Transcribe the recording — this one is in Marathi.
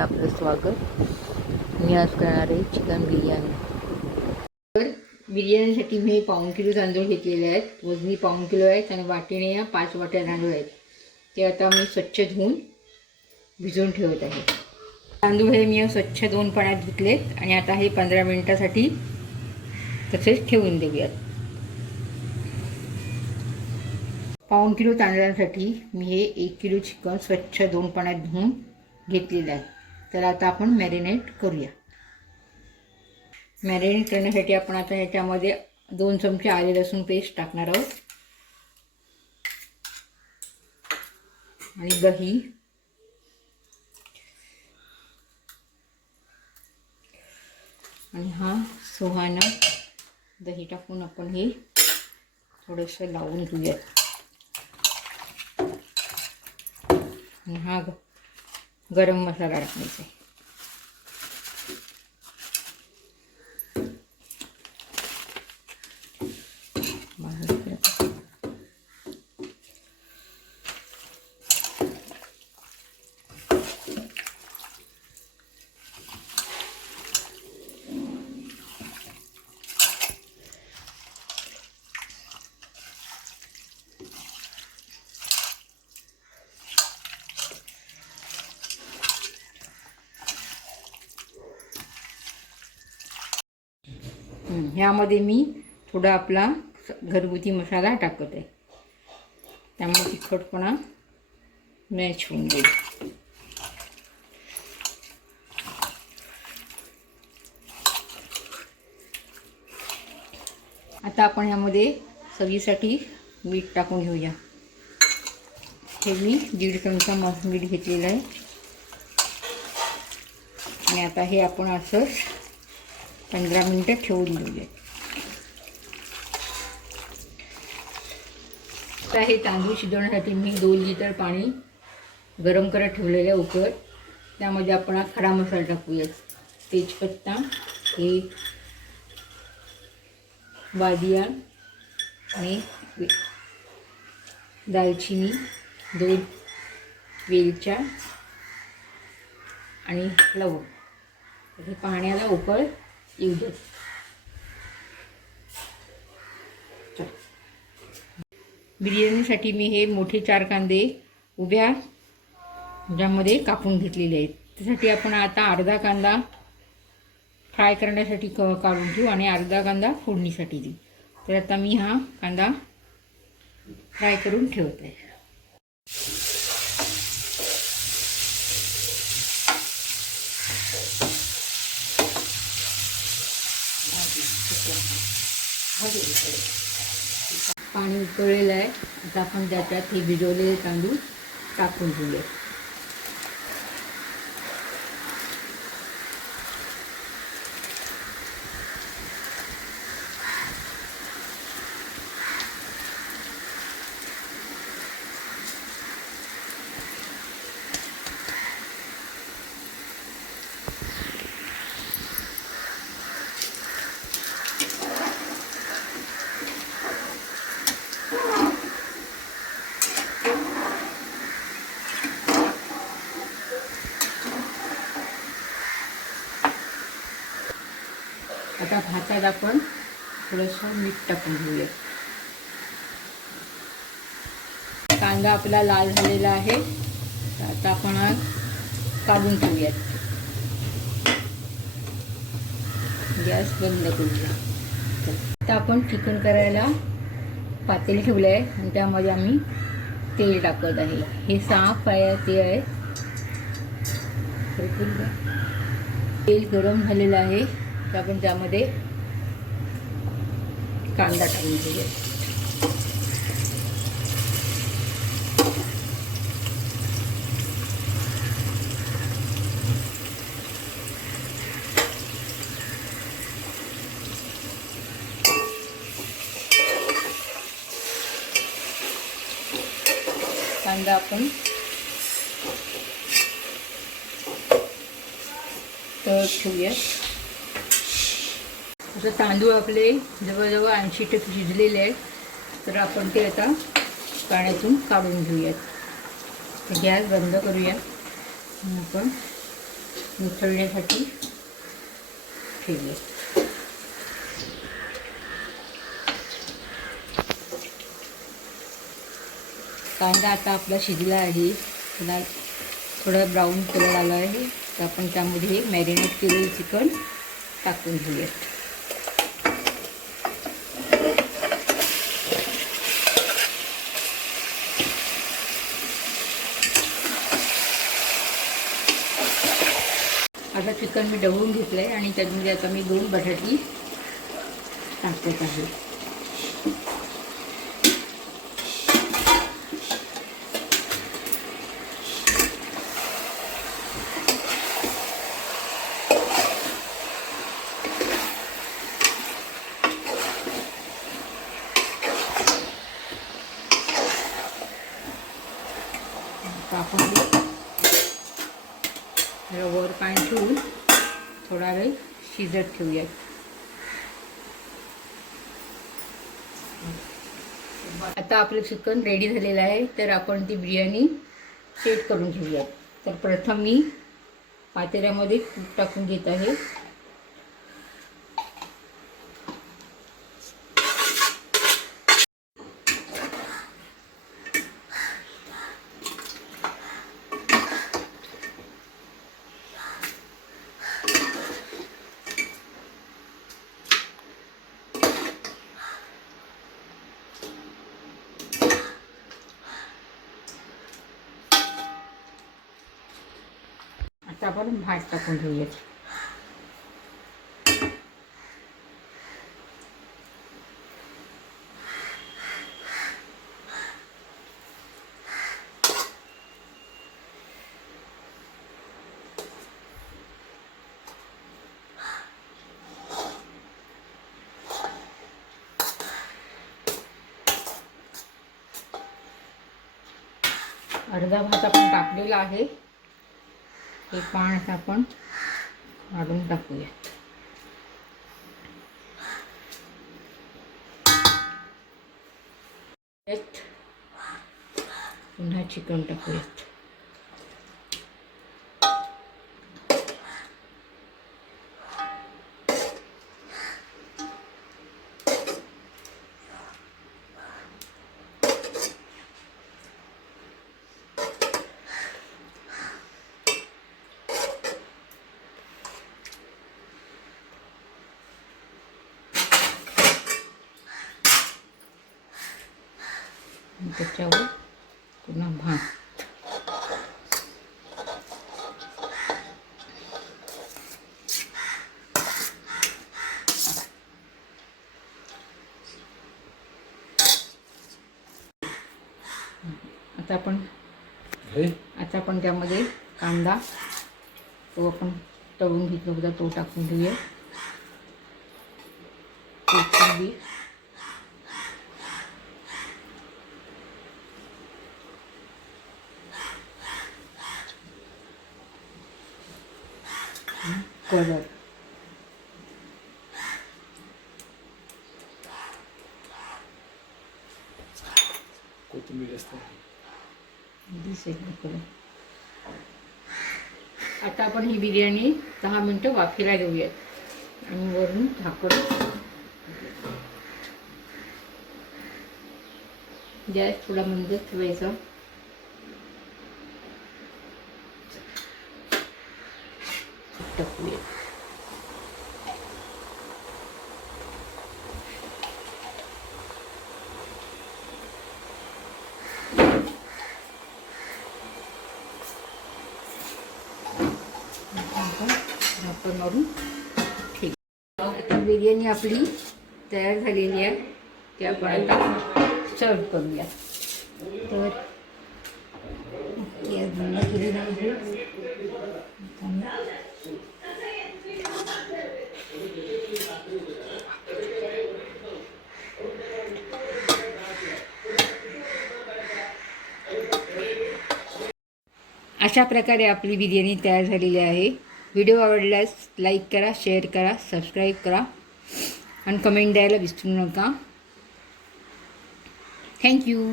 आपलं स्वागत. मी आज करणार आहे चिकन बिर्याणी. तर बिर्याणीसाठी मी पाऊण किलो तांदूळ घेतलेले आहेत. वजनी पाऊण किलो आहेत आणि वाटीने या 5 वाट्या तांदूळ आहेत. ते आता मी स्वच्छ धुवून भिजवून ठेवत आहे. तांदूळ हे मी स्वच्छ 2 पाण्यात धुतलेत आणि आता हे 15 मिनिटासाठी तसेच ठेवून देऊयात. पाऊण किलो तांदळासाठी मी हे 1 किलो चिकन स्वच्छ 2 पाण्यात धुवून घेतलेलं आहे. तर आता आपण मॅरिनेट करूया. मॅरिनेट करण्यासाठी आपण आता ह्याच्यामध्ये 2 चमचे आले लसूण पेस्ट टाकणार आहोत आणि दही आणि हा सुहाणा दही टाकून आपण हे थोडंसं लावून घेऊयात. आणि हा गरम मसाला टाकायचा आहे. ह्यामध्ये मी थोडा आपला घरगुती मसाला टाकत आहे, त्यामुळे तिखटपणा मॅच होऊन जाईल. आता आपण ह्यामध्ये चवीसाठी मीठ टाकून घेऊया. हे मी 1.5 चमचा मीठ घेतलेलं आहे आणि आता हे आपण असंच 15 मिनिटं ठेवून देऊया. आता हे तांदूळ शिजवण्यासाठी मी 2 लिटर पाणी गरम करत ठेवलेलं आहे उकळत. त्यामध्ये आपण हा खडा मसाला टाकूया. तेजपत्ता, एक बादिया आणि दालचिनी, 2 वेलच्या आणि लवंग. हे पाण्याला उकळ येऊ दे. बिर्याणीसाठी मी हे मोठे 4 कांदे उभ्या ज्यामध्ये कापून घेतलेले आहेत. त्यासाठी आपण आता अर्धा कांदा फ्राय करण्यासाठी काढून घेऊ आणि अर्धा कांदा फोडणीसाठी देऊ. तर आता मी हा कांदा फ्राय करून ठेवत आहे. पाणी उकळलेलं आहे. आता आपण त्याच्यात हे भिजवलेले तांदूळ टाकून घेऊया. आता भातात आपण थोडंसं मीठ टाकून घेऊया. कांदा आपला लाल झालेला आहे. आता आपण काढून ठेवूयात. गॅस बंद करूया. आता आपण चिकन करायला पातेली ठेवलं आहे आणि त्यामध्ये आम्ही तेल टाकत आहे. हे साफ आहे ते आहे. तेल गरम झालेलं आहे. तर आपण त्यामध्ये कांदा टाकून घेऊया. कांदा आपण तळत ठेवूया. असं तांदूळ आपले जवळजवळ 80% शिजलेले आहेत. तर आपण ते आता पाण्यातून काढून घेऊयात. गॅस बंद करूया. आपण मिसळण्यासाठी ठेवले. कांदा आता आपला शिजला आहे, त्याला थोडा ब्राऊन कलर आला आहे. तर आपण त्यामध्ये मॅरिनेट केलेलं चिकन टाकून घेऊयात. आता चिकन मी ढवळून घेतलं आहे आणि त्यामध्ये आता मी 2 बटाटी टाकत आहे. आपण वर पाणी ठेवून थोडा वेळ शिजत ठेवूयात. आता आपलं चिकन रेडी झालेलं आहे. तर आपण ती बिर्याणी सेट करून घेऊयात. तर प्रथम मी पातेल्यामध्ये तूप टाकून घेत आहे. आता आपण भात टाकून घेऊयात. अर्धा भात आपण टाकलेला आहे. हे पान आपण काढून टाकूया. पुन्हा चिकन टाकूयात. त्याच्यावर पुन्हा भात. आता आपण त्यामध्ये कांदा तो आपण तळून घेतला होता तो टाकून घेऊया. कोथिंबीर, कलर, कोथिंबीर असते कलर. आता आपण ही बिर्याणी 10 मिनिटं वाफेला घेऊयात आणि वरून झाकण. गॅस थोडा मंद ठेवायचा. टाकूया. झाकण मारून ठीक. बिर्याणी आपली तयार झालेली आहे. ते आपण आता सर्व करूया. तर अशा प्रकारे आपली बिर्याणी तयार झालेली आहे. व्हिडिओ आवडल्यास लाईक करा, शेअर करा, सबस्क्राईब करा आणि कमेंट द्यायला विसरू नका. थँक्यू.